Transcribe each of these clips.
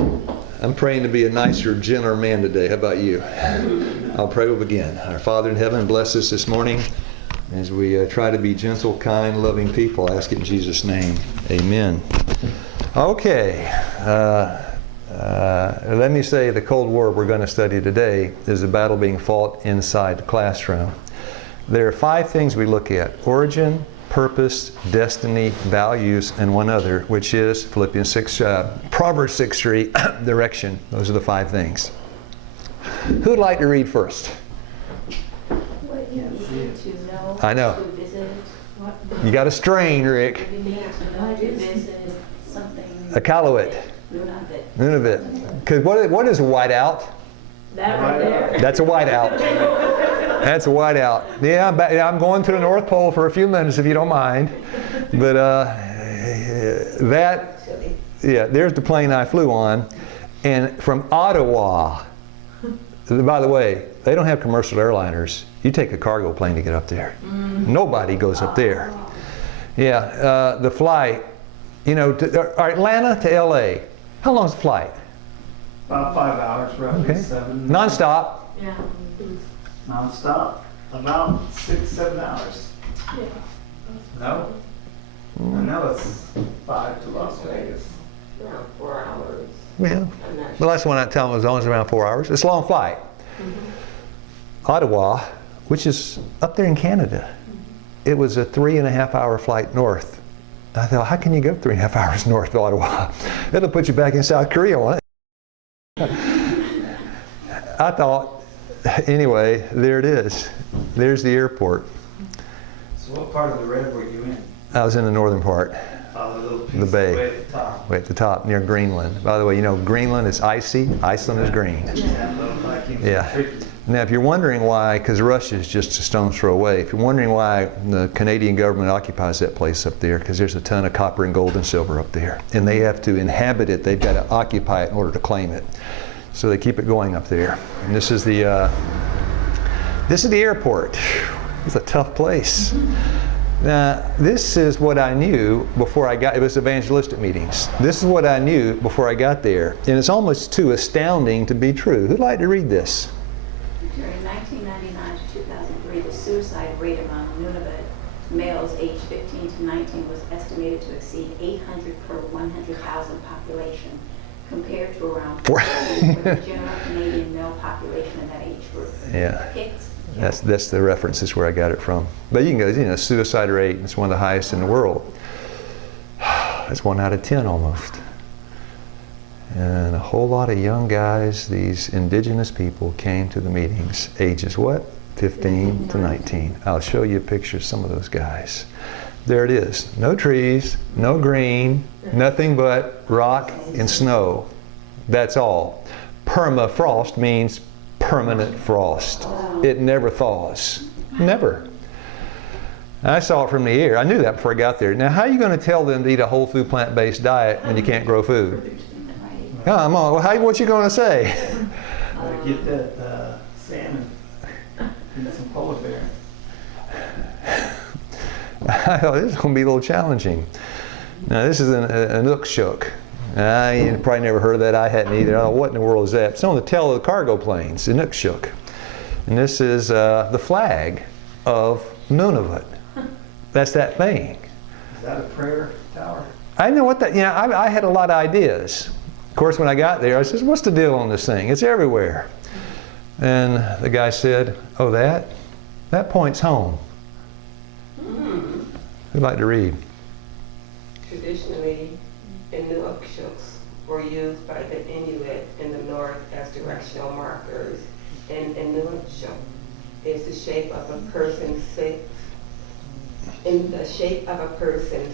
I'm praying to be a nicer, gentler man today. How about you? I'll pray. We'll begin. Our Father in heaven, bless us this morning as we try to be gentle, kind, loving people. I ask it in Jesus' name. Amen. Okay. Let me say the Cold War we're going to study today is a battle being fought inside the classroom. There are 5 things we look at: origin, purpose, destiny, values, and one other, which is Philippians 6, Proverbs 6:3, direction. Those are the 5 things. Who would like to read first? What you need to know. I know. To visit. You got a strain, Rick. You need to know to visit something. Iqaluit. Nunavut. Because what is a whiteout? That right there. That's a whiteout. That's a whiteout. Yeah, I'm going to the North Pole for a few minutes if you don't mind. But there's the plane I flew on. And from Ottawa, by the way, they don't have commercial airliners. You take a cargo plane to get up there. Nobody goes up there. Yeah, the flight, Atlanta to LA. How long's the flight? About 5 hours, roughly. Okay. 7. Non-stop? Yeah. Non-stop. About 6-7 hours. Yeah. No? I know it's 5 to Las Vegas. Around 4 hours. Yeah. The last one I tell them was only around 4 hours. It's a long flight. Ottawa, which is up there in Canada, it was a 3.5 hour flight north. I thought, how can you go 3.5 hours north of Ottawa? It'll put you back in South Korea, won't it? I thought, anyway, there it is. There's the airport. So what part of the red were you in? I was in the northern part, The little piece the bay, way at the top. way at the top, near Greenland. By the way, Greenland is icy, Iceland is green. That little Vikings were Yeah. tricky. Now, if you're wondering why, because Russia is just a stone's throw away, if you're wondering why the Canadian government occupies that place up there, because there's a ton of copper and gold and silver up there. And they have to inhabit it. They've got to occupy it in order to claim it. So they keep it going up there. And this is the airport. It's a tough place. Now, this is what I knew before it was evangelistic meetings. This is what I knew before I got there. And it's almost too astounding to be true. Who'd like to read this? During 1999 to 2003, the suicide rate among Nunavut males aged 15 to 19 was estimated to exceed 800 per 100,000 population, compared to around 40 for the general Canadian male population in that age group. Yeah. That's the reference is where I got it from. But you can go, suicide rate is one of the highest in the world. It's 1 out of 10 almost. And a whole lot of young guys, these indigenous people, came to the meetings, ages what? 15 to 19. I'll show you a picture of some of those guys. There it is. No trees, no green, nothing but rock and snow. That's all. Permafrost means permanent frost. It never thaws. Never. I saw it from the air. I knew that before I got there. Now, how are you going to tell them to eat a whole food plant-based diet when you can't grow food? Come on, well, what you going to say? Gotta get that salmon and some polar bear. I thought this is going to be a little challenging. Now, this is an Inukshuk. You probably never heard of that. I hadn't either. I don't know what in the world is that. It's on the tail of the cargo planes, Inukshuk. And this is the flag of Nunavut. That's that thing. Is that a prayer tower? I know what that, I had a lot of ideas. Of course, when I got there, I said, what's the deal on this thing? It's everywhere. And the guy said, oh, that points home. Who'd like to read? Traditionally, Inukshuks were used by the Inuit in the north as directional markers. And Inukshuk is the shape of a person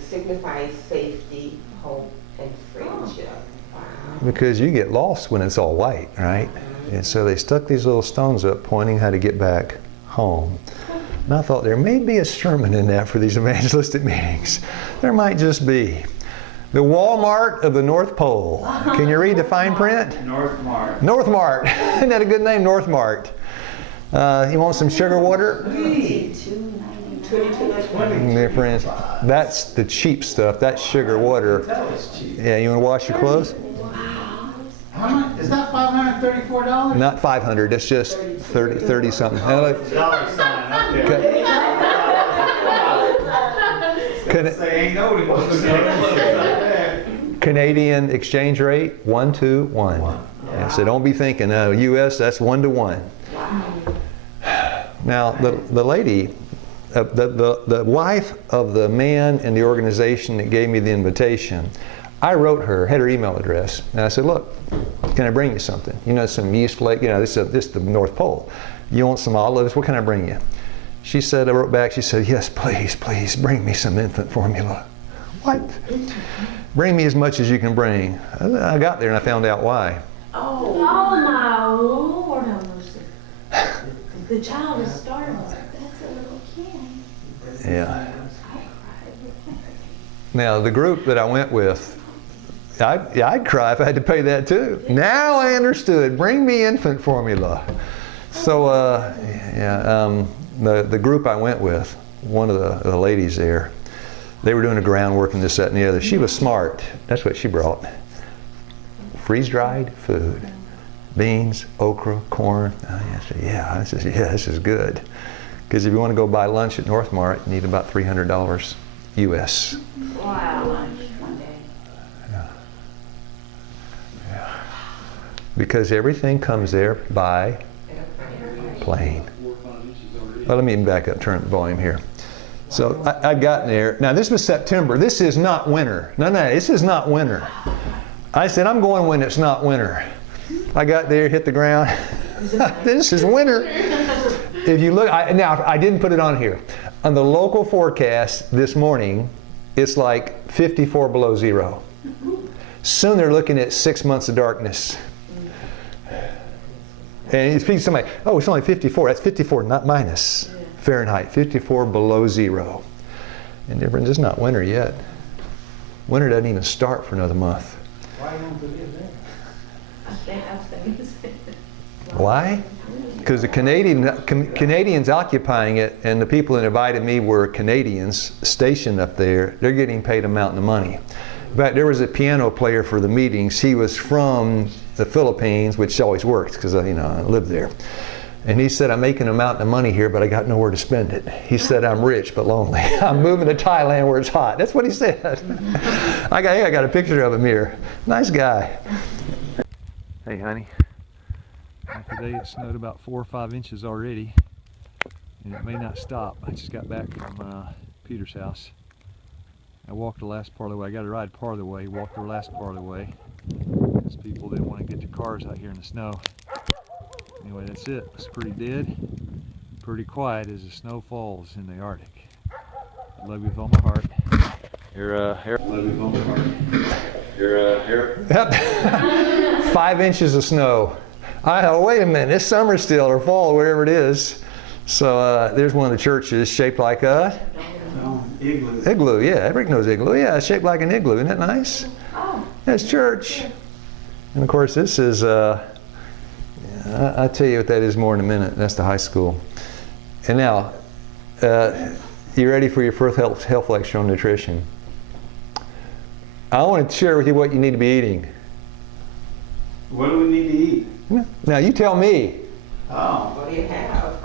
signifies safety, hope, and friendship. Wow. Because you get lost when it's all white, right? And so they stuck these little stones up pointing how to get back home. And I thought there may be a sermon in that for these evangelistic meetings. There might just be. The Walmart of the North Pole. Can you read the fine print? North Mart. North Mart. Isn't that a good name, North Mart? You want some sugar water? Dear friends, that's the cheap stuff. That's sugar water. That was cheap. Yeah, you want to wash your clothes? Is that $534? Not 500, it's just 30 something. Dollar sign, okay. Say ain't no Canadian exchange rate, 1 to 1. Yeah, so don't be thinking, U.S., that's 1 to 1. Now, the lady, the wife of the man in the organization that gave me the invitation, I wrote her, had her email address, and I said, look, can I bring you something? You know, some yeast flake, you know, this is the North Pole. You want some olives? What can I bring you? She said, I wrote back, she said, yes, please, please, bring me some infant formula. What? Bring me as much as you can bring. I got there and I found out why. Oh my Lord have mercy. The child is starving. That's a little kid. Yeah. Now, the group that I went with, I'd cry if I had to pay that too. Now I understood. Bring me infant formula. So, the group I went with, one of the ladies there, they were doing the groundwork and this, that, and the other. She was smart. That's what she brought. Freeze-dried food. Beans, okra, corn. I said, this is good. Because if you want to go buy lunch at North Mart, you need about $300 US. Wow. One day. Yeah. Because everything comes there by plane. Well, let me back up, turn up the volume here. So I'd gotten there. Now this was September. This is not winter. No, this is not winter. I said, I'm going when it's not winter. I got there, hit the ground. This is winter. If you look, now I didn't put it on here. On the local forecast this morning, it's like 54 below zero. Soon they're looking at 6 months of darkness. And you speak to somebody, oh, it's only 54. That's 54, not minus. Fahrenheit, 54 below zero. And difference, it's not winter yet. Winter doesn't even start for another month. Why don't they live there? I was thinking the same. Why? Because the Canadians occupying it, and the people that invited me were Canadians stationed up there. They're getting paid a mountain of money. In fact, there was a piano player for the meetings. He was from the Philippines, which always works because I lived there. And he said, I'm making a mountain of money here, but I got nowhere to spend it. He said, I'm rich but lonely. I'm moving to Thailand where it's hot. That's what he said. I got a picture of him here. Nice guy. Hey, honey. Today it snowed about 4 or 5 inches already, and it may not stop. I just got back from Peter's house. I walked the last part of the way. I got to ride part of the way, walked the last part of the way, because people didn't want to get their cars out here in the snow. Anyway, that's it. It's pretty dead, pretty quiet as the snow falls in the Arctic. I love you with all my heart. Here. Love you with all my heart. Here. 5 inches of snow. Wait a minute, it's summer still, or fall, wherever it is. So there's one of the churches shaped like a Igloo. igloo. Yeah, everybody knows igloo. Yeah, it's shaped like an igloo. Isn't that nice? Oh. That's church. And of course, this is, I'll tell you what that is more in a minute. That's the high school. And now, you ready for your first health lecture on nutrition? I want to share with you what you need to be eating. What do we need to eat? Now, you tell me. Oh. What do you have?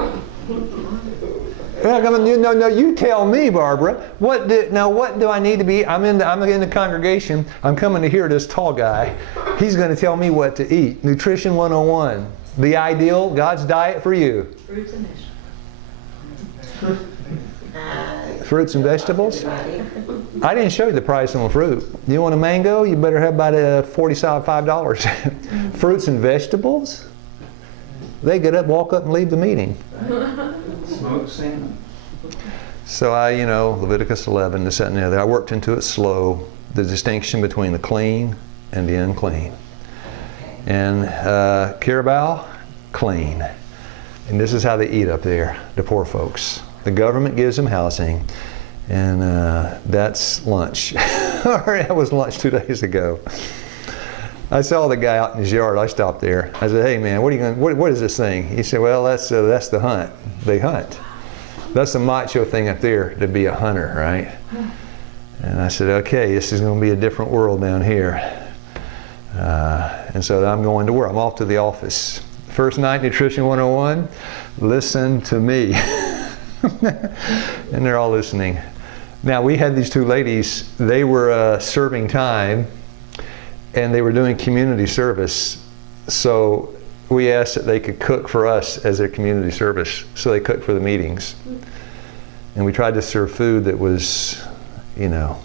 No, you tell me, Barbara. What do I need to be? I'm in the congregation. I'm coming to hear this tall guy. He's going to tell me what to eat. Nutrition 101. The ideal, God's diet for you. Fruits and vegetables. Fruits and vegetables? I didn't show you the price on fruit. You want a mango? You better have about $45. Fruits and vegetables? They get up, walk up, and leave the meeting. Smoked salmon. So Leviticus 11, this, that, and the other. I worked into it slow, the distinction between the clean and the unclean. And Carabao, clean. And this is how they eat up there, the poor folks. The government gives them housing, and that's lunch. That was lunch 2 days ago. I saw the guy out in his yard. I stopped there. I said, "Hey man, what is this thing?" He said, "Well, that's the hunt. They hunt. That's the macho thing up there, to be a hunter, right?" And I said, "Okay, this is going to be a different world down here." And so I'm going to work. I'm off to the office. First night, Nutrition 101, listen to me. And they're all listening. Now, we had these two ladies. They were serving time, and they were doing community service. So we asked that they could cook for us as their community service. So they cooked for the meetings. And we tried to serve food that was, you know,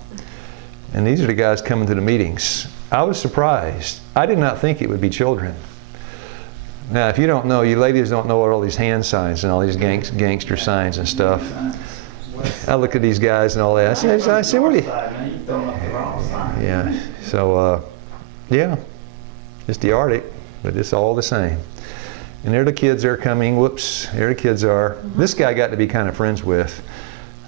and these are the guys coming to the meetings. I was surprised. I did not think it would be children. Now, if you don't know, you ladies don't know what all these hand signs and all these gangster signs and stuff. I look at these guys and all that. I say, what are you? Yeah. So, yeah, it's the Arctic, but it's all the same. And there the kids are coming. Whoops, there the kids are. This guy I got to be kind of friends with.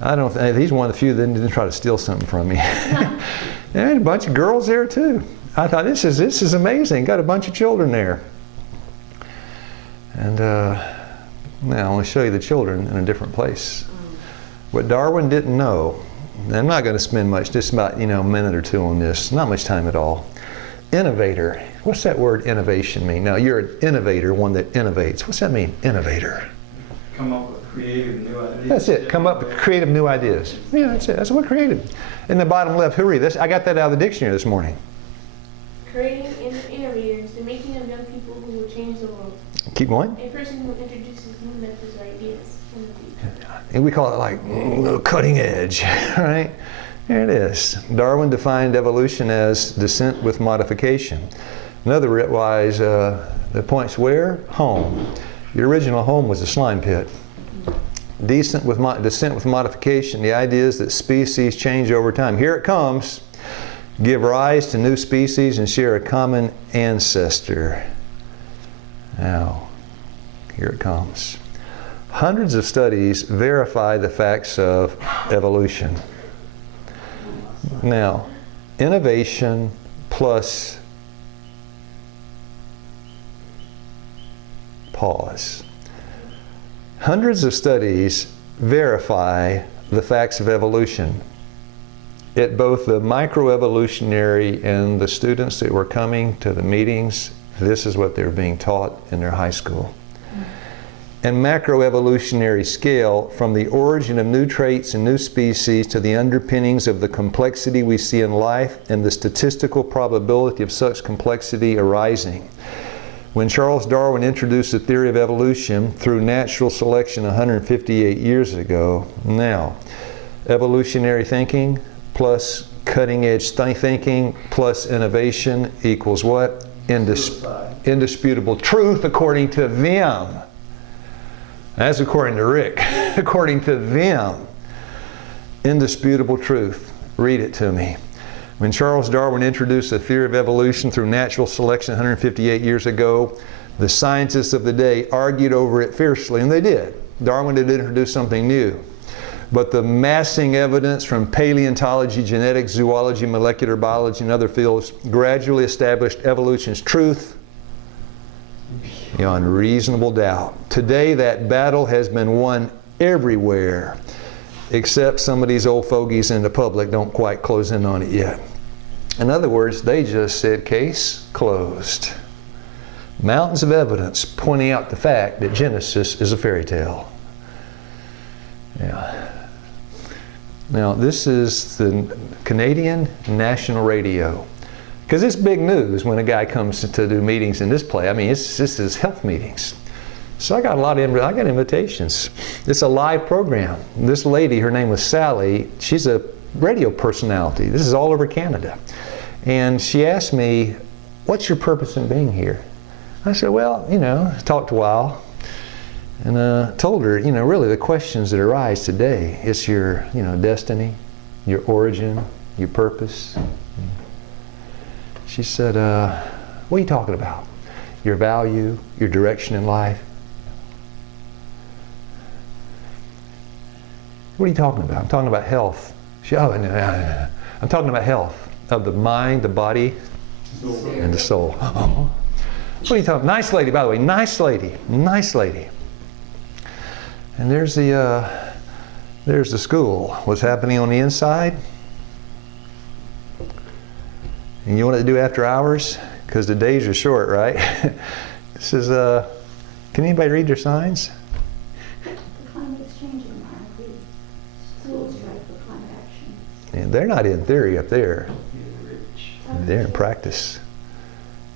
I don't think he's one of the few that didn't try to steal something from me. There had a bunch of girls there too. I thought this is amazing. Got a bunch of children there. And now I want to show you the children in a different place. What Darwin didn't know, and I'm not going to spend much, just about a minute or two on this. Not much time at all. Innovator. What's that word innovation mean? Now you're an innovator, one that innovates. What's that mean, innovator? Come up with creative new ideas. That's it. Come up with creative new ideas. Yeah, that's it. That's what creative. In the bottom left, who read this? I got that out of the dictionary this morning. Creating innovators, the making of young people who will change the world. Keep going. A person who introduces new methods or ideas in the future. And we call it like cutting edge, right? There it is. Darwin defined evolution as descent with modification. Another wise, the point's where? Home. The original home was a slime pit. Descent with modification, the idea is that species change over time. Here it comes. Give rise to new species and share a common ancestor. Now, here it comes. Hundreds of studies verify the facts of evolution. Now, innovation plus pause. Hundreds of studies verify the facts of evolution. At both the microevolutionary and the students that were coming to the meetings, this is what they were being taught in their high school. And macroevolutionary scale, from the origin of new traits and new species to the underpinnings of the complexity we see in life and the statistical probability of such complexity arising. When Charles Darwin introduced the theory of evolution through natural selection 158 years ago, now, evolutionary thinking plus cutting edge thinking plus innovation equals what? Indisputable truth according to them. That's according to Rick. According to them, indisputable truth. Read it to me. When Charles Darwin introduced the theory of evolution through natural selection 158 years ago, the scientists of the day argued over it fiercely, and they did. Darwin did introduce something new. But the massing evidence from paleontology, genetics, zoology, molecular biology, and other fields gradually established evolution's truth beyond reasonable doubt. Today, that battle has been won everywhere, except some of these old fogies in the public don't quite close in on it yet. In other words, they just said case closed. Mountains of evidence pointing out the fact that Genesis is a fairy tale. Yeah. Now, this is the Canadian National Radio. Because it's big news when a guy comes to do meetings in this place. I mean, this is health meetings. So I got invitations. It's a live program. This lady, her name was Sally, she's a radio personality. This is all over Canada. And she asked me, what's your purpose in being here? I said, well, talked a while. And told her, really the questions that arise today, it's your, destiny, your origin, your purpose. She said, what are you talking about? Your value, your direction in life? What are you talking about? I'm talking about health. I'm talking about health of the mind, the body, and the soul. What are you talking about? Nice lady, by the way, nice lady. And there's the school. What's happening on the inside? And you know what to do after hours? because the days are short, right? This is, can anybody read their signs? The climate is changing, I agree. Schools strive for climate action. And they're not in theory up there. They're in practice.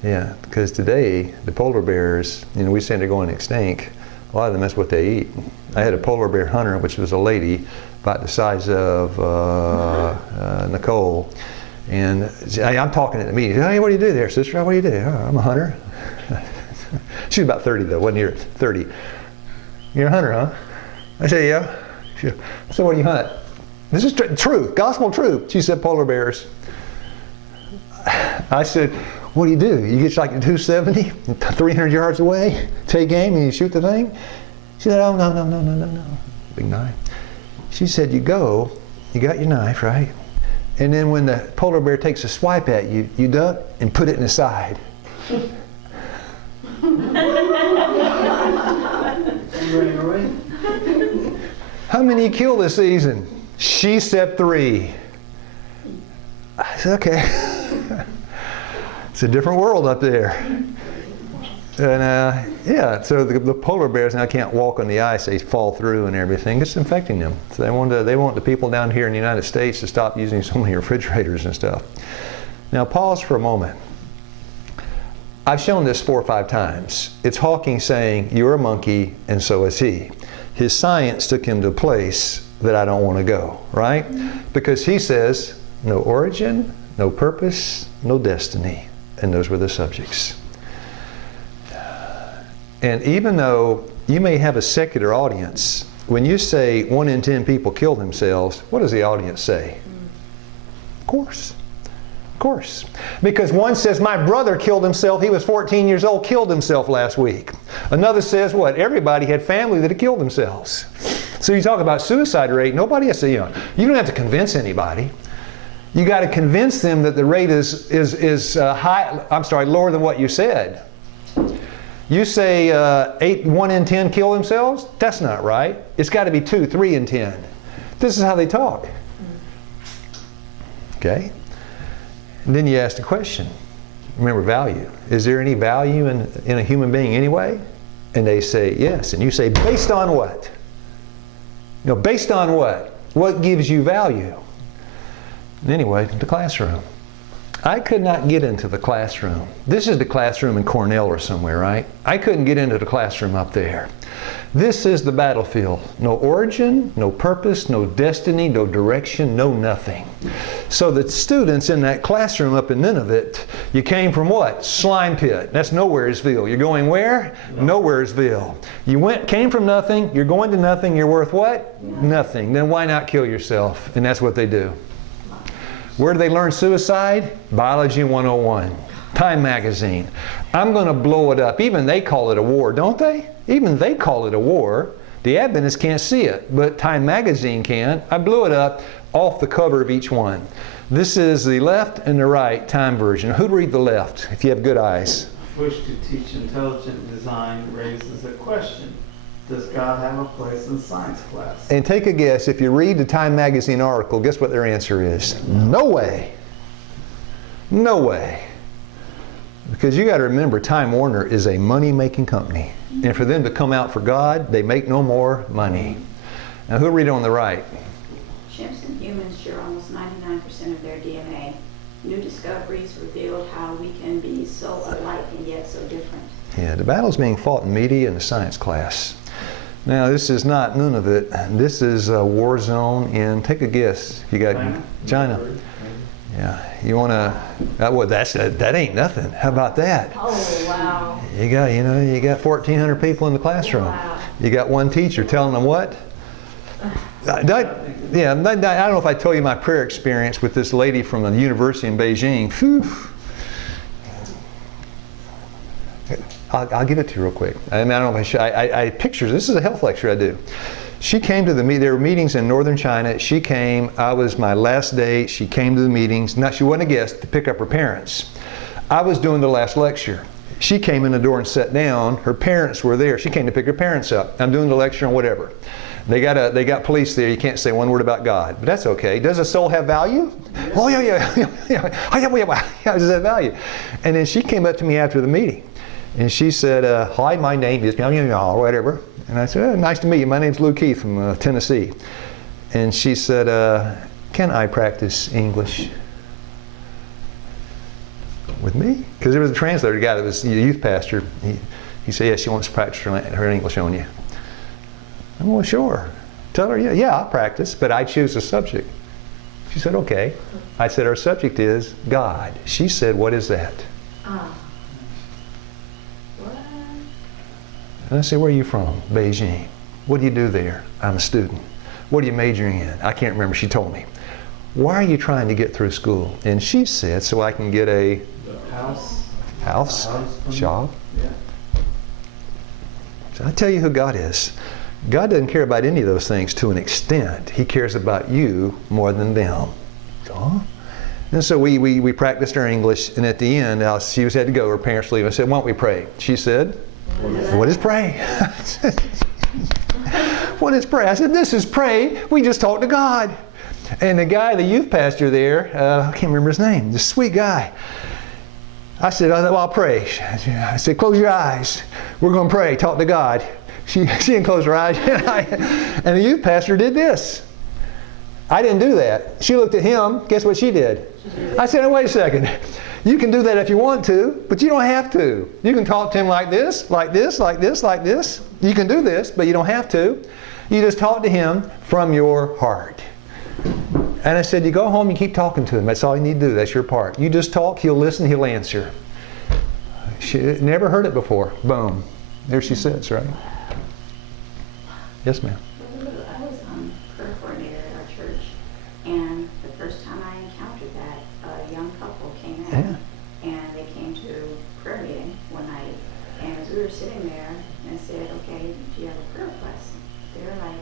Yeah, because today, the polar bears, we say they're going extinct. A lot of them, that's what they eat. I had a polar bear hunter, which was a lady about the size of Nicole. And I'm talking at the meeting. Hey, what do you do there, sister? What do you do? Oh, I'm a hunter. She was about 30 though, wasn't near 30. You're a hunter, huh? I said, yeah. She said, so what do you hunt? This is truth, gospel truth. She said, polar bears. I said, what do? You get like 270, 300 yards away, take aim and you shoot the thing? She said, oh, no. Big knife. She said, you got your knife, right? And then when the polar bear takes a swipe at you, you duck and put it in the side. How many you killed this season? She said 3. I said, okay. It's a different world up there. And yeah, so the polar bears now can't walk on the ice. They fall through and everything. It's infecting them. So they want the people down here in the United States to stop using so many refrigerators and stuff. Now pause for a moment. I've shown this 4 or 5 times. It's Hawking saying, you're a monkey and so is he. His science took him to a place that I don't want to go, right? Because he says, no origin, no purpose, no destiny. And those were the subjects. And even though you may have a secular audience, when you say 1 in 10 people kill themselves, what does the audience say? Of course. Of course. Because one says, my brother killed himself, he was 14 years old, killed himself last week. Another says what? Everybody had family that had killed themselves. So you talk about suicide rate, nobody has to, you don't have to convince anybody. You got to convince them that the rate is lower than what you said. You say 1 in 10 kill themselves? That's not right. It's got to be 2, 3 in 10. This is how they talk. Okay? And then you ask the question. Remember value. Is there any value in a human being anyway? And they say yes. And you say, based on what? Based on what? What gives you value? And anyway, the classroom. I could not get into the classroom. This is the classroom in Cornell or somewhere, right? I couldn't get into the classroom up there. This is the battlefield. No origin, no purpose, no destiny, no direction, no nothing. So the students in that classroom up in Nunavut, you came from what? Slime pit. That's Nowheresville. You're going where? Nowheresville. You came from nothing, you're going to nothing, you're worth what? Nothing. Then why not kill yourself? And that's what they do. Where do they learn suicide? Biology 101. Time magazine. I'm going to blow it up. Even they call it a war, don't they? Even they call it a war. The Adventists can't see it, but Time magazine can. I blew it up off the cover of each one. This is the left and the right Time version. Who'd read the left if you have good eyes? Wish to teach intelligent design raises a question. Does God have a place in science class? And take a guess, if you read the Time magazine article, guess what their answer is? No way. No way. Because you got to remember, Time Warner is a money-making company. And for them to come out for God, they make no more money. Now who'll read on the right? Chimps and humans share almost 99% of their DNA. New discoveries revealed how we can be so alike and yet so different. Yeah, the battle's being fought in media and the science class. Now, this is not Nunavut. This is a war zone in, take a guess. You got China. Yeah, you want to, that ain't nothing. How about that? Oh, wow. You got 1,400 people in the classroom. Wow. You got one teacher telling them what? I don't know if I told you my prayer experience with this lady from the university in Beijing. Whew. I'll give it to you real quick. I don't know if I should. I pictures. This is a health lecture I do. She came to there were meetings in northern China. She came. I was my last day. She came to the meetings. Now, she wasn't a guest, to pick up her parents. I was doing the last lecture. She came in the door and sat down. Her parents were there. She came to pick her parents up. I'm doing the lecture and whatever. They got police there. You can't say one word about God, but that's okay. Does a soul have value? Oh yeah. Does it have value? And then she came up to me after the meeting, and she said, "Hi, my name is or whatever." And I said, "Nice to meet you. My name's Lou Keith from Tennessee." And she said, "Can I practice English with me?" Because there was a translator, guy that was a youth pastor. He said, "Yes, she wants to practice her English on you." I'm well, sure. Tell her, yeah, I'll practice, but I choose a subject. She said, okay. I said, our subject is God. She said, what is that? What? And I said, where are you from? Beijing. What do you do there? I'm a student. What are you majoring in? I can't remember. She told me. Why are you trying to get through school? And she said, so I can get a house job. Yeah. So I tell you who God is. God doesn't care about any of those things to an extent. He cares about you more than them. So, and so we practiced our English, and at the end, she had to go. Her parents leave. I said, why don't we pray? She said, what is pray? What is pray? I said, this is pray. We just talk to God. And the guy, the youth pastor there, I can't remember his name, this sweet guy. I said, well, I'll pray. I said, close your eyes. We're going to pray, talk to God. She didn't close her eyes. And the youth pastor did this. I didn't do that. She looked at him. Guess what she did? I said, oh, wait a second. You can do that if you want to, but you don't have to. You can talk to him like this, like this, like this, like this. You can do this, but you don't have to. You just talk to him from your heart. And I said, you go home and keep talking to him. That's all you need to do. That's your part. You just talk, he'll listen, he'll answer. She never heard it before. Boom. There she sits, right? Yes, ma'am. I was prayer coordinator at our church, and the first time I encountered that, a young couple came in, and they came to prayer meeting one night, and as we were sitting there, and said, okay, do you have a prayer request? They were like,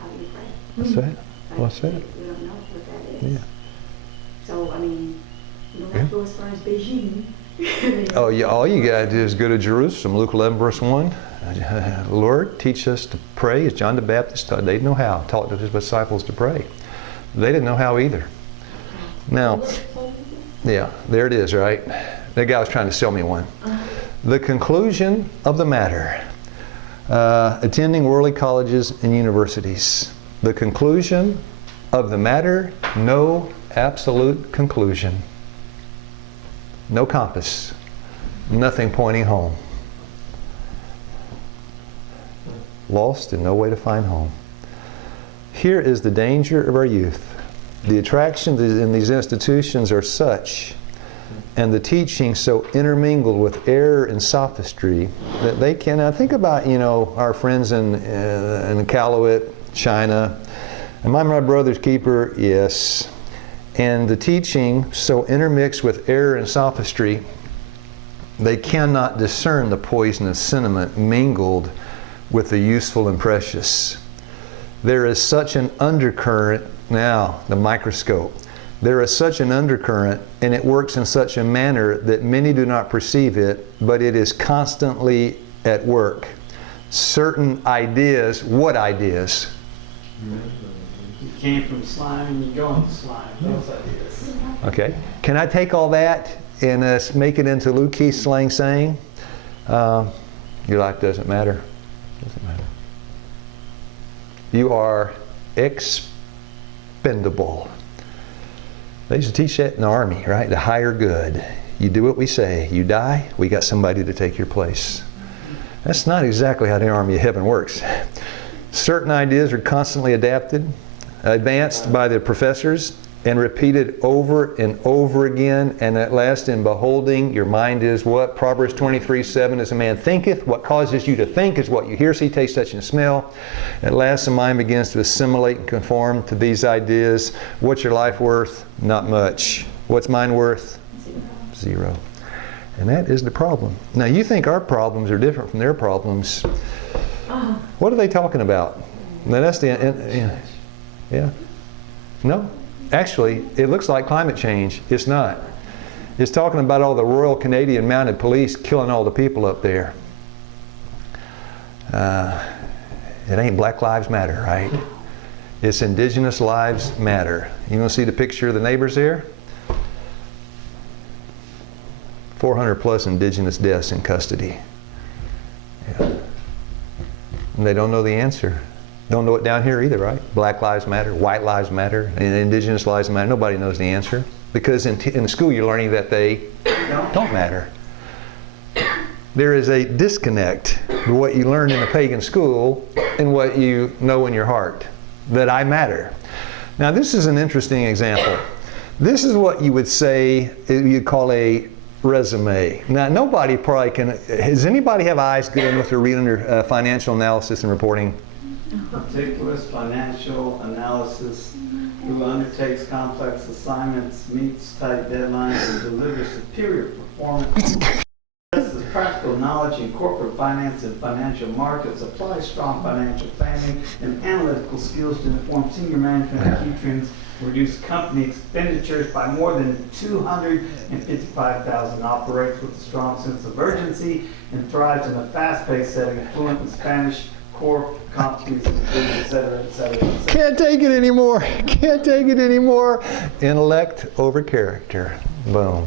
how do you pray? What's that? Like, What's that? We don't know what that is. Yeah. So, I mean, you don't have to go as far as Beijing. Oh, yeah, all you got to do is go to Jerusalem, Luke 11, verse 1. Lord, teach us to pray as John the Baptist taught. They didn't know how. Taught his disciples to pray. They didn't know how either. Now, yeah, there it is, right? That guy was trying to sell me one. The conclusion of the matter. Attending worldly colleges and universities. The conclusion of the matter, no absolute conclusion. No compass. Nothing pointing home. Lost and no way to find home. Here is the danger of our youth. The attractions in these institutions are such, and the teaching so intermingled with error and sophistry, that they cannot think about, our friends in Iqaluit, China. Am I my brother's keeper? Yes. And the teaching so intermixed with error and sophistry, they cannot discern the poisonous sentiment mingled with the useful and precious. There is such an undercurrent, now the microscope, there is such an undercurrent, and it works in such a manner that many do not perceive it, but it is constantly at work. Certain ideas, what ideas? You came from slime and you go into slime. Those ideas. Okay. Can I take all that and make it into Lou Keith slang saying? Your life doesn't matter. Doesn't matter. You are expendable. They used to teach that in the Army, right? The higher good. You do what we say. You die, we got somebody to take your place. That's not exactly how the Army of Heaven works. Certain ideas are constantly advanced by the professors and repeated over and over again, and at last in beholding, your mind is what? Proverbs 23:7, as a man thinketh, what causes you to think is what you hear, see, taste, touch, and smell. At last the mind begins to assimilate and conform to these ideas. What's your life worth? Not much. What's mine worth? Zero. And that is the problem. Now you think our problems are different from their problems. What are they talking about? Now that's the, yeah. No. Actually, it looks like climate change. It's not. It's talking about all the Royal Canadian Mounted Police killing all the people up there. It ain't Black Lives Matter, right? It's Indigenous Lives Matter. You want to see the picture of the neighbors there? 400 plus Indigenous deaths in custody. Yeah. And they don't know the answer. Don't know it down here either, right? Black Lives Matter, White Lives Matter, and Indigenous Lives Matter. Nobody knows the answer. Because in school you're learning that they don't matter. There is a disconnect between what you learn in a pagan school and what you know in your heart. That I matter. Now this is an interesting example. This is what you would say, you'd call a resume. Now nobody probably can, does anybody have eyes good enough to read under financial analysis and reporting? Meticulous financial analysis, who undertakes complex assignments, meets tight deadlines, and delivers superior performance. Possesses practical knowledge in corporate finance and financial markets, applies strong financial planning and analytical skills to inform senior management and key trends, reduce company expenditures by more than $255,000, operates with a strong sense of urgency, and thrives in a fast-paced setting, fluent in Spanish, core competencies, et cetera, et cetera, et cetera. Can't take it anymore. Can't take it anymore. Intellect over character. Boom.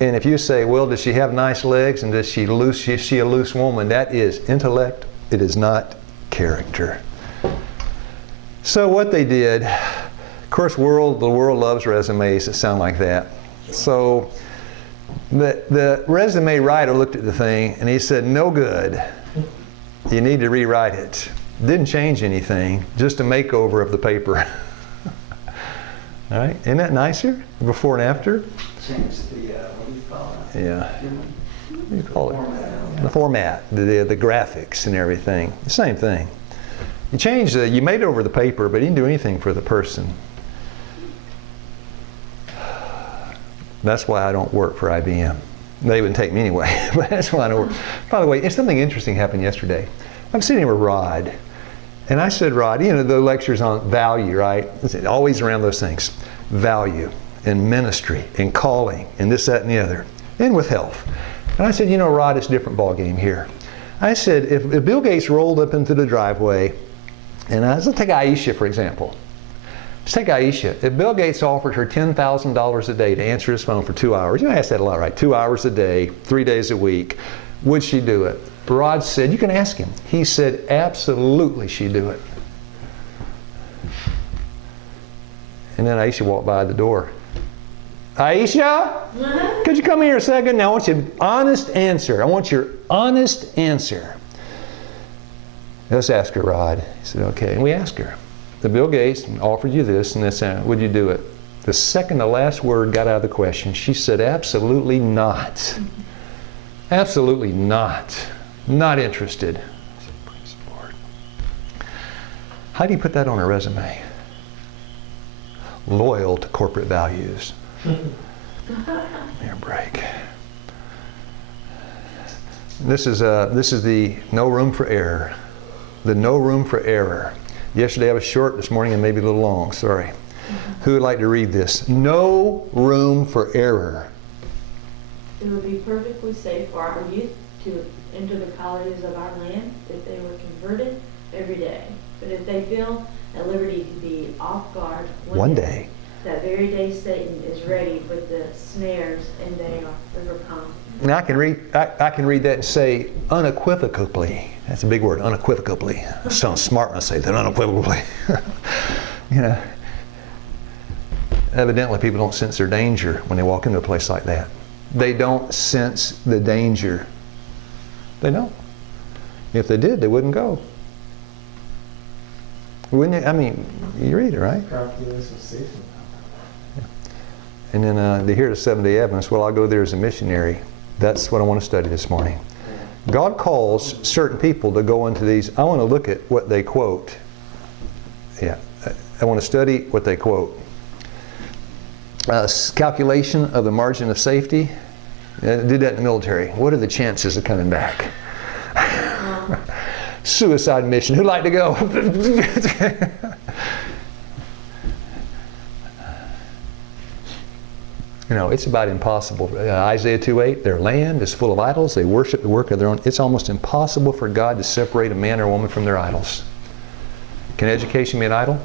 And if you say, well, does she have nice legs and is she a loose woman? That is intellect. It is not character. So what they did, of course, the world loves resumes that sound like that. So the resume writer looked at the thing and he said, no good. You need to rewrite it. Didn't change anything, just a makeover of the paper. All right, isn't that nicer? Before and after? Change the, what do you call it? Yeah. What do you call it? The format, the graphics and everything. The same thing. You changed you made over the paper, but you didn't do anything for the person. That's why I don't work for IBM. They wouldn't take me anyway, but that's why I don't work. By the way, something interesting happened yesterday. I'm sitting here with Rod, and I said, Rod, you know, the lectures on value, right? It's always around those things. Value, and ministry, and calling, and this, that, and the other, and with health. And I said, you know, Rod, it's a different ballgame here. I said, if Bill Gates rolled up into the driveway, and let's take Aisha, for example. Let's take Aisha. If Bill Gates offered her $10,000 a day to answer his phone for 2 hours, you know, I ask that a lot, right? 2 hours a day, 3 days a week, would she do it? Rod said, you can ask him. He said, absolutely she'd do it. And then Aisha walked by the door. Aisha, could you come here a second? Now I want your honest answer. I want your honest answer. Let's ask her, Rod. He said, okay. And we asked her. The Bill Gates offered you this and this, would you do it? The second to last word got out of the question. She said, absolutely not. Absolutely not. Not interested. I said, praise the Lord. How do you put that on a resume? Loyal to corporate values. Air break. This is the no room for error. The no room for error. Yesterday I was short, this morning I may be a little long, sorry. Who would like to read this? No room for error. It would be perfectly safe for our youth to enter the colleges of our land if they were converted every day. But if they feel at liberty to be off guard one day, that very day Satan is ready with the snares and they are overcome. Now I can read that and say unequivocally. That's a big word, unequivocally. It sounds smart when I say that, unequivocally. You know, evidently people don't sense their danger when they walk into a place like that. They don't sense the danger. They don't. If they did, they wouldn't go. Wouldn't you? I mean, you read it, right? And then they hear the seven-day Adventist. Well, I'll go there as a missionary. That's what I want to study this morning. God calls certain people to go into these. I want to look at what they quote. Yeah, I want to study what they quote. Calculation of the margin of safety. Did that in the military. What are the chances of coming back? Suicide mission. Who'd like to go? it's about impossible. Isaiah 2:8, their land is full of idols. They worship the work of their own. It's almost impossible for God to separate a man or a woman from their idols. Can education be an idol?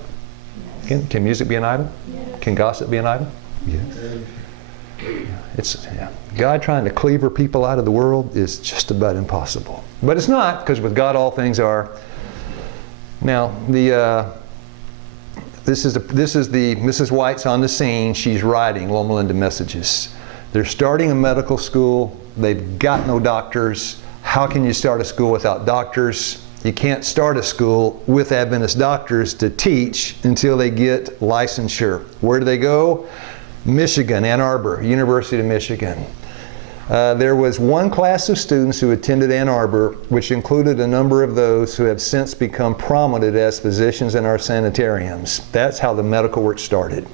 Yes. Can music be an idol? Yes. Can gossip be an idol? Yes. God trying to cleaver people out of the world is just about impossible. But it's not, because with God all things are. Now, this is Mrs. White's on the scene. She's writing Loma Linda messages. They're starting a medical school. They've got no doctors. How can you start a school without doctors? You can't start a school with Adventist doctors to teach until they get licensure. Where do they go? Michigan, Ann Arbor, University of Michigan. There was one class of students who attended Ann Arbor, which included a number of those who have since become prominent as physicians in our sanitariums. That's how the medical work started.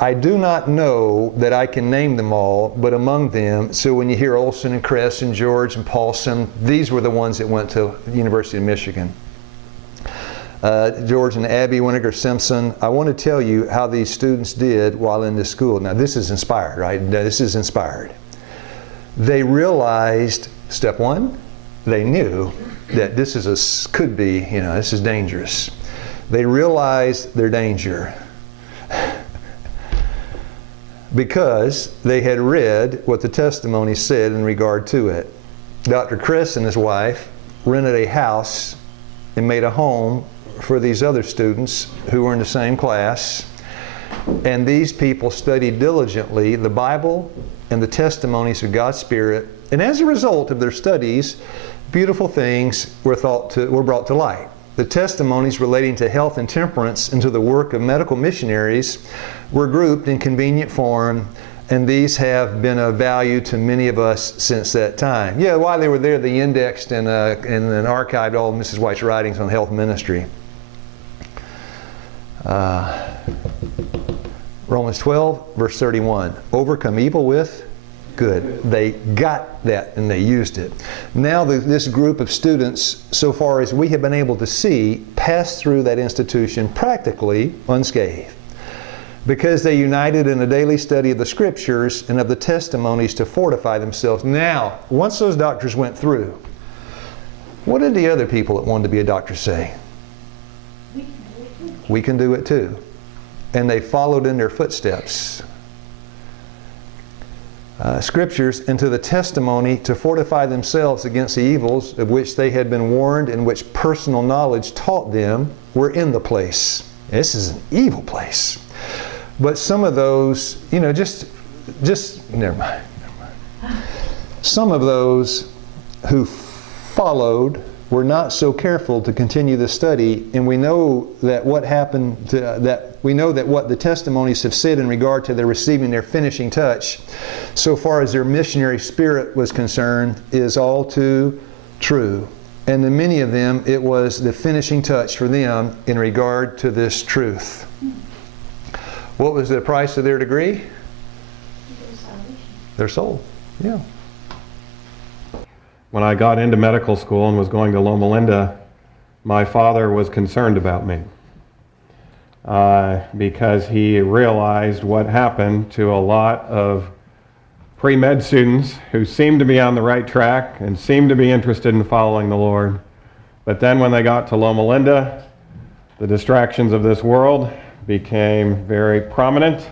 I do not know that I can name them all, but among them, so when you hear Olson and Kress and George and Paulson, these were the ones that went to the University of Michigan. George and Abby Winnegar Simpson. I want to tell you how these students did while in this school. Now this is inspired, right? This is inspired. They realized, step one, they knew that this could be, this is dangerous. They realized their danger because they had read what the testimony said in regard to it. Dr. Chris and his wife rented a house and made a home for these other students who were in the same class. And these people studied diligently the Bible and the testimonies of God's Spirit. And as a result of their studies, beautiful things were brought to light. The testimonies relating to health and temperance and to the work of medical missionaries were grouped in convenient form, and these have been of value to many of us since that time. Yeah, while they were there, they indexed and archived all of Mrs. White's writings on health ministry. Romans 12, verse 31. Overcome evil with good. They got that and they used it. Now this group of students, so far as we have been able to see, passed through that institution practically unscathed, because they united in a daily study of the Scriptures and of the testimonies to fortify themselves. Now, once those doctors went through, what did the other people that wanted to be a doctor say? We can do it too. And they followed in their footsteps. Scriptures and to the testimony to fortify themselves against the evils of which they had been warned and which personal knowledge taught them were in the place. This is an evil place. But some of those, never mind. Some of those who followed were not so careful to continue the study, and we know that what the testimonies have said in regard to their receiving their finishing touch, so far as their missionary spirit was concerned, is all too true. And to many of them, it was the finishing touch for them in regard to this truth. What was the price of their degree? Their soul. Yeah. When I got into medical school and was going to Loma Linda, my father was concerned about me because he realized what happened to a lot of pre-med students who seemed to be on the right track and seemed to be interested in following the Lord. But then when they got to Loma Linda, the distractions of this world became very prominent,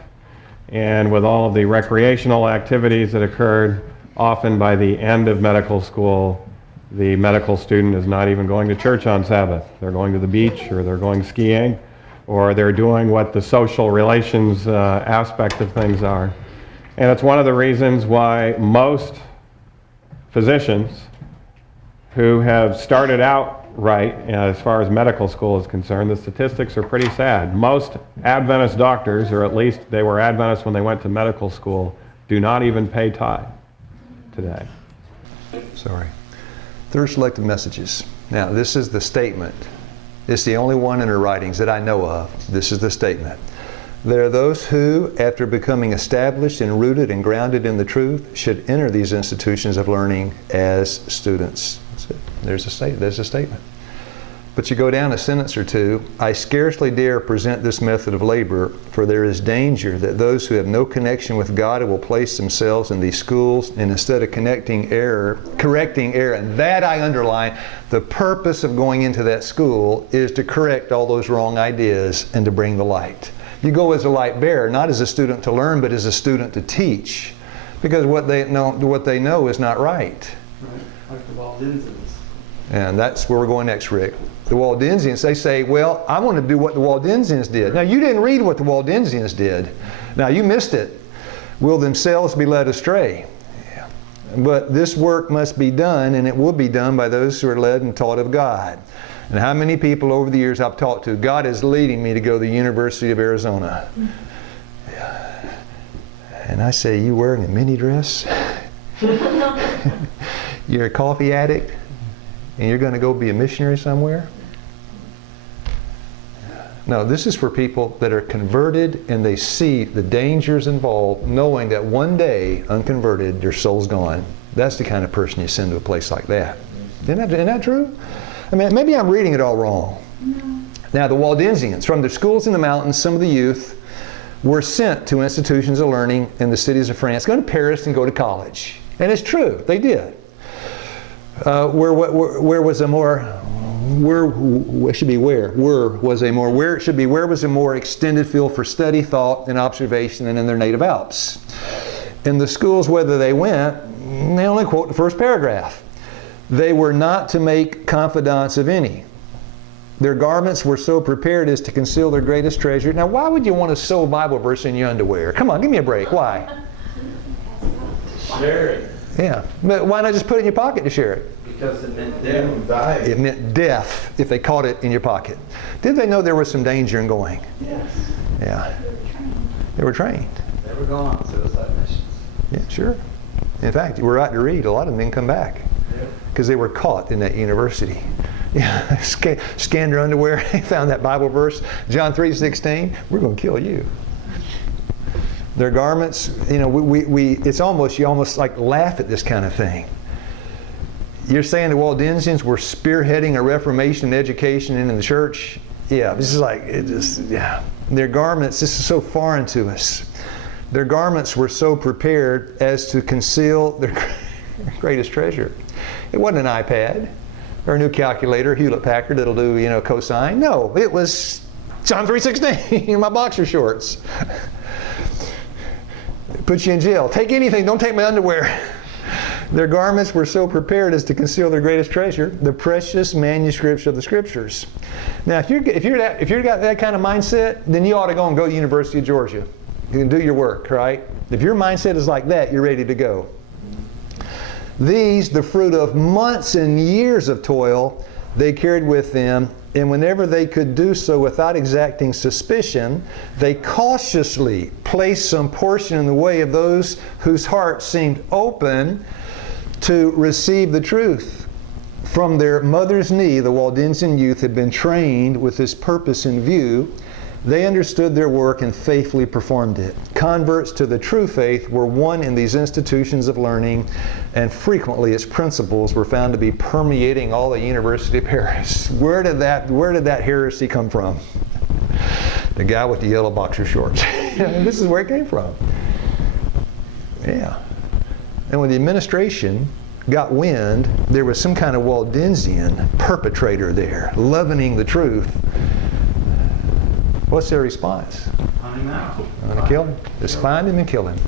and with all of the recreational activities that occurred, often by the end of medical school, the medical student is not even going to church on Sabbath. They're going to the beach, or they're going skiing, or they're doing what the social relations aspect of things are. And it's one of the reasons why most physicians who have started out right as far as medical school is concerned, the statistics are pretty sad. Most Adventist doctors, or at least they were Adventists when they went to medical school, do not even pay tithe today. Sorry. Third selected messages. Now, this is the statement. It's the only one in her writings that I know of. This is the statement. There are those who, after becoming established and rooted and grounded in the truth, should enter these institutions of learning as students. That's it. There's a statement. But you go down a sentence or two, I scarcely dare present this method of labor, for there is danger that those who have no connection with God will place themselves in these schools, and instead of correcting error, and that I underline, the purpose of going into that school is to correct all those wrong ideas and to bring the light. You go as a light bearer, not as a student to learn, but as a student to teach, because what they know is not right. Right, like the Waldensians. And that's where we're going next, Rick. The Waldensians, they say, well, I want to do what the Waldensians did. Now, you didn't read what the Waldensians did. Now, you missed it. Will themselves be led astray. Yeah. But this work must be done, and it will be done by those who are led and taught of God. And how many people over the years I've talked to, God is leading me to go to the University of Arizona. Yeah. And I say, you wearing a mini dress? You're a coffee addict? And you're going to go be a missionary somewhere? No, this is for people that are converted and they see the dangers involved, knowing that one day, unconverted, their soul's gone. That's the kind of person you send to a place like that. Isn't that true? I mean, maybe I'm reading it all wrong. No. Now, the Waldensians, from their schools in the mountains, some of the youth were sent to institutions of learning in the cities of France, go to Paris and go to college. And it's true, they did. Where was a more extended field for study, thought, and observation than in their native Alps. In the schools, whether they went, they only quote the first paragraph. They were not to make confidants of any. Their garments were so prepared as to conceal their greatest treasure. Now, why would you want to sew a Bible verse in your underwear? Come on, give me a break. Why? Share it. Yeah, but why not just put it in your pocket to share it? Because it meant death. It meant death if they caught it in your pocket. Did they know there was some danger in going? Yes. Yeah. They were trained. They were going on suicide missions. Yeah, sure. In fact, we're right to read, a lot of them didn't come back because they were caught in that university. Yeah, scanned their underwear, found that Bible verse, John 3:16, we're going to kill you. Their garments, you know, it's almost, you almost like laugh at this kind of thing. You're saying the Waldensians were spearheading a reformation in education and in the church? Yeah, this is like, Their garments, this is so foreign to us. Their garments were so prepared as to conceal their greatest treasure. It wasn't an iPad or a new calculator, Hewlett-Packard that'll do, you know, cosine. No, it was John 3:16 in my boxer shorts. Put you in jail. Take anything, don't take my underwear. Their garments were so prepared as to conceal their greatest treasure, the precious manuscripts of the Scriptures. Now, if you've got that kind of mindset, then you ought to go to the University of Georgia. You can do your work, right? If your mindset is like that, you're ready to go. These, the fruit of months and years of toil, they carried with them, and whenever they could do so without exacting suspicion, they cautiously placed some portion in the way of those whose hearts seemed open to receive the truth. From their mother's knee, the Waldensian youth had been trained with this purpose in view. They understood their work and faithfully performed it. Converts to the true faith were won in these institutions of learning, and frequently its principles were found to be permeating all the University of Paris. Where did that heresy come from? The guy with the yellow boxer shorts. This is where it came from. Yeah. And when the administration got wind, there was some kind of Waldensian perpetrator there, leavening the truth. What's their response? Hunt him out. I'm going to kill him. Just find him and kill him.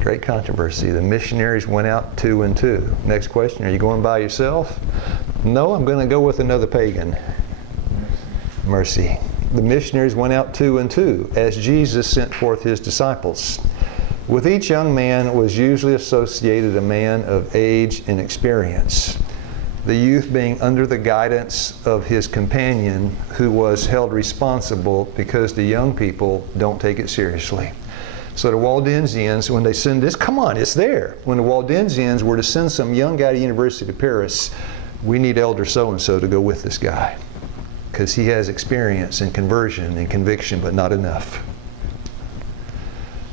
Great controversy. The missionaries went out 2 and 2. Next question, are you going by yourself? No, I'm going to go with another pagan. Mercy. The missionaries went out 2 and 2 as Jesus sent forth his disciples. With each young man was usually associated a man of age and experience, the youth being under the guidance of his companion, who was held responsible because the young people don't take it seriously. So the Waldensians, when they send this, come on, it's there. When the Waldensians were to send some young guy to the University of Paris, we need elder so-and-so to go with this guy, because he has experience in conversion and conviction, but not enough.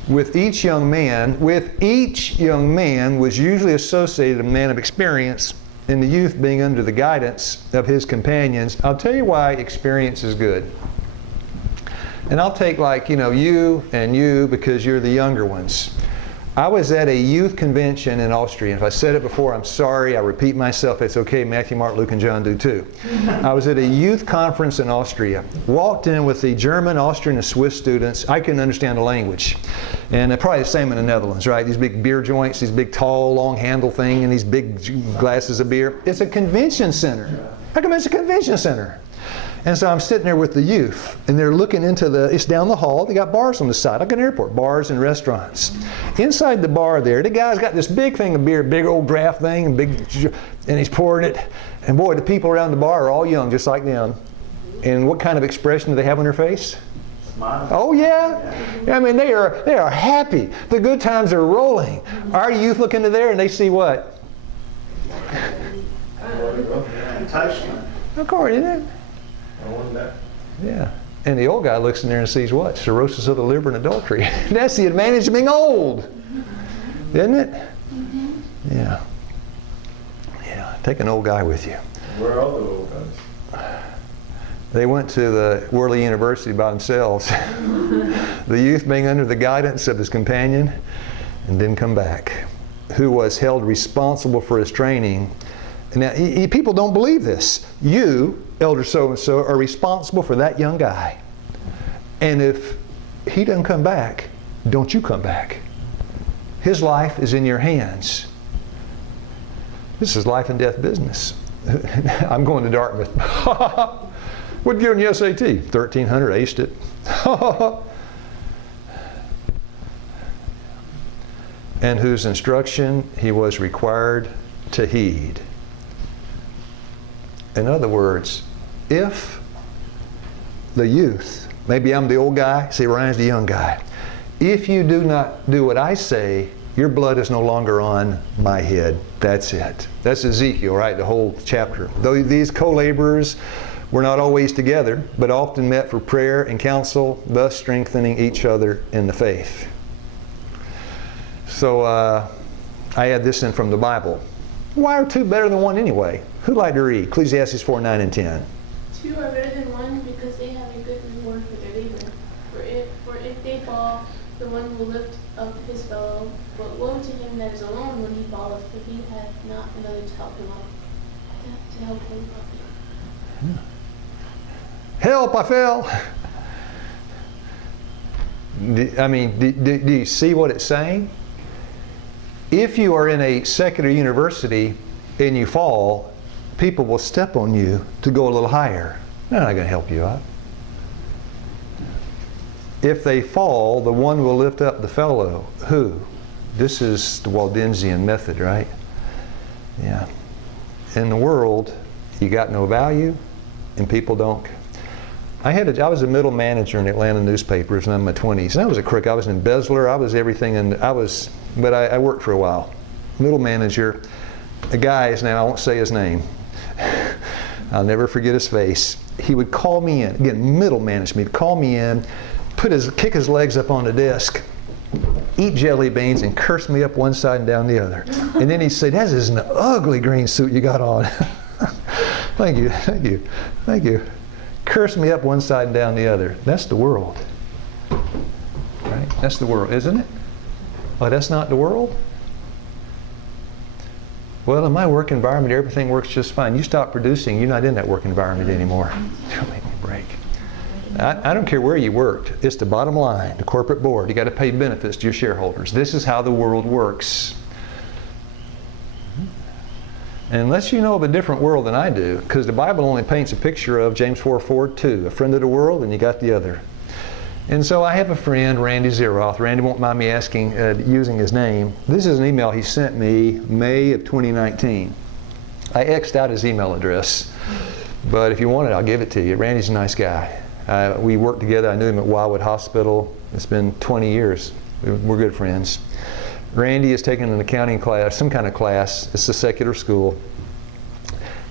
with each young man was usually associated a man of experience, and the youth being under the guidance of his companions. I'll tell you why experience is good. And I'll take you and you because you're the younger ones. I was at a youth convention in Austria. And if I said it before, I'm sorry. I repeat myself. It's okay. Matthew, Mark, Luke, and John do too. I was at a youth conference in Austria. Walked in with the German, Austrian, and Swiss students. I couldn't understand the language. And probably the same in the Netherlands, right? These big beer joints, these big, tall, long handle thing, and these big glasses of beer. It's a convention center. How come it's a convention center? And so I'm sitting there with the youth, and they're looking into it's down the hall. They got bars on the side, like an airport, bars and restaurants. Inside the bar there, the guy's got this big thing of beer, big old draft thing, and he's pouring it. And boy, the people around the bar are all young, just like them. And what kind of expression do they have on their face? Smile. Oh yeah. I mean, they are happy. The good times are rolling. Our youth look into there and they see what? Enticement. Of course, isn't it? Yeah. And the old guy looks in there and sees what? Cirrhosis of the liver and adultery. That's the advantage of being old. Isn't it? Mm-hmm. Yeah. Yeah. Take an old guy with you. Where are the old guys? They went to the Worley University by themselves. The youth being under the guidance of his companion and didn't come back, who was held responsible for his training. Now, people don't believe this. You, elder so-and-so, are responsible for that young guy. And if he doesn't come back, don't you come back. His life is in your hands. This is life and death business. I'm going to Dartmouth. What'd you get on your SAT? 1300, aced it. And whose instruction he was required to heed. In other words, if the youth, maybe I'm the old guy, see Ryan's the young guy. If you do not do what I say, your blood is no longer on my head. That's it. That's Ezekiel, right? The whole chapter. Though these co-laborers were not always together, but often met for prayer and counsel, thus strengthening each other in the faith. So I add this in from the Bible. Why are two better than one anyway? Who'd like to read? Ecclesiastes 4, 9, and 10. Two are better than one because they have a good reward for their labor. For if they fall, the one will lift up his fellow. But woe to him that is alone when he falleth, for he hath not another to help him up. Help, I fell. Do you see what it's saying? If you are in a secular university and you fall, people will step on you to go a little higher. They're not going to help you up. If they fall, the one will lift up the fellow. Who? This is the Waldensian method, right? Yeah. In the world, you got no value, and people don't. I was a middle manager in Atlanta newspapers, and I'm in my 20s. And I was a crook. I was an embezzler. I was everything, but I worked for a while. Middle manager. A guy, his name, I won't say his name. I'll never forget his face. He would call me in. Again, middle management. He'd call me in, kick his legs up on the desk, eat jelly beans, and curse me up one side and down the other. And then he'd say, "That is an ugly green suit you got on." Thank you, thank you, thank you. Curse me up one side and down the other. That's the world. Right? That's the world, isn't it? Oh, that's not the world? Well, in my work environment, everything works just fine. You stop producing, you're not in that work environment anymore. Make me break. I don't care where you worked. It's the bottom line, the corporate board. You got to pay benefits to your shareholders. This is how the world works. And unless you know of a different world than I do, because the Bible only paints a picture of James 4:4-2, a friend of the world, and you got the other. And so I have a friend, Randy Zeroth. Randy won't mind me using his name. This is an email he sent me May of 2019. I X'd out his email address, but if you want it, I'll give it to you. Randy's a nice guy. We worked together. I knew him at Wildwood Hospital. It's been 20 years. We're good friends. Randy has taken an accounting class, some kind of class. It's a secular school.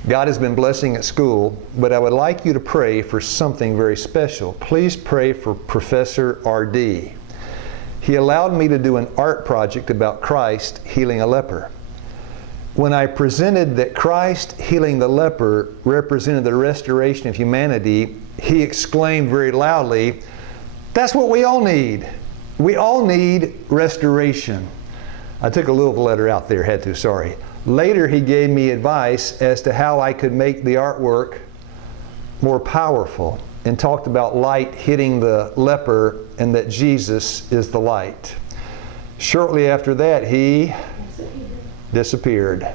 God has been blessing at school, but I would like you to pray for something very special. Please pray for Professor R.D. he allowed me to do an art project about Christ healing a leper. When I presented that Christ healing the leper represented the restoration of humanity, he exclaimed very loudly, "That's what we all need. We all need restoration." I took a little letter out there, had to, sorry. Later he gave me advice as to how I could make the artwork more powerful, and talked about light hitting the leper and that Jesus is the light. Shortly after that, he disappeared.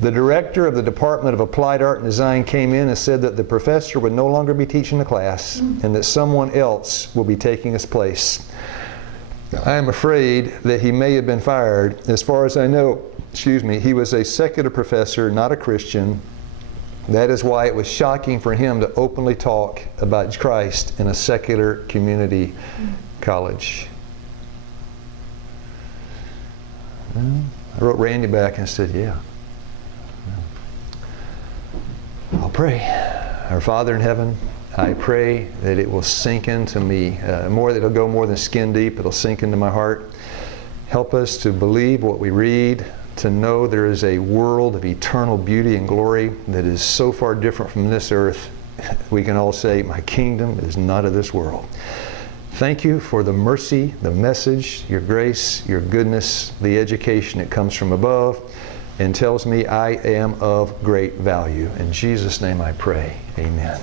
The director of the Department of Applied Art and Design came in and said that the professor would no longer be teaching the class and that someone else will be taking his place. I am afraid that he may have been fired. As far as I know, he was a secular professor, not a Christian. That is why it was shocking for him to openly talk about Christ in a secular community college. I wrote Randy back and said, yeah. I'll pray. Our Father in heaven, I pray that it will sink into me, that it'll go more than skin deep, it'll sink into my heart. Help us to believe what we read, to know there is a world of eternal beauty and glory that is so far different from this earth. We can all say, my kingdom is not of this world. Thank you for the mercy, the message, your grace, your goodness, the education that comes from above and tells me I am of great value. In Jesus' name I pray. Amen.